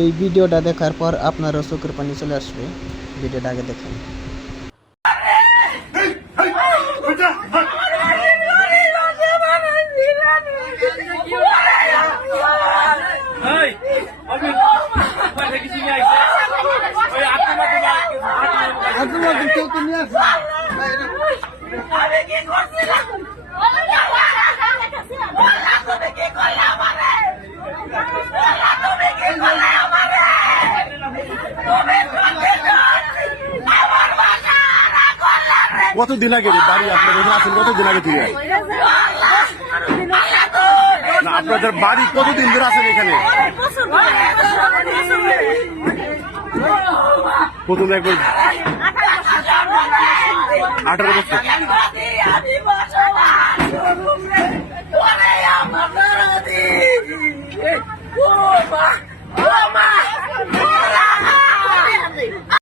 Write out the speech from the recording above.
এই ভিডিওটা দেখার পর আপনারও চোখের পানি চলে আসবে। ভিডিওটা আগে দেখেন। কতদিন আগে বাড়ি আপনার এখানে আছেন? কতদিন আগে থেকে না আপনাদের বাড়ি কতদিন ধরে আছেন এখানে? প্রথম একবার 18 বছর।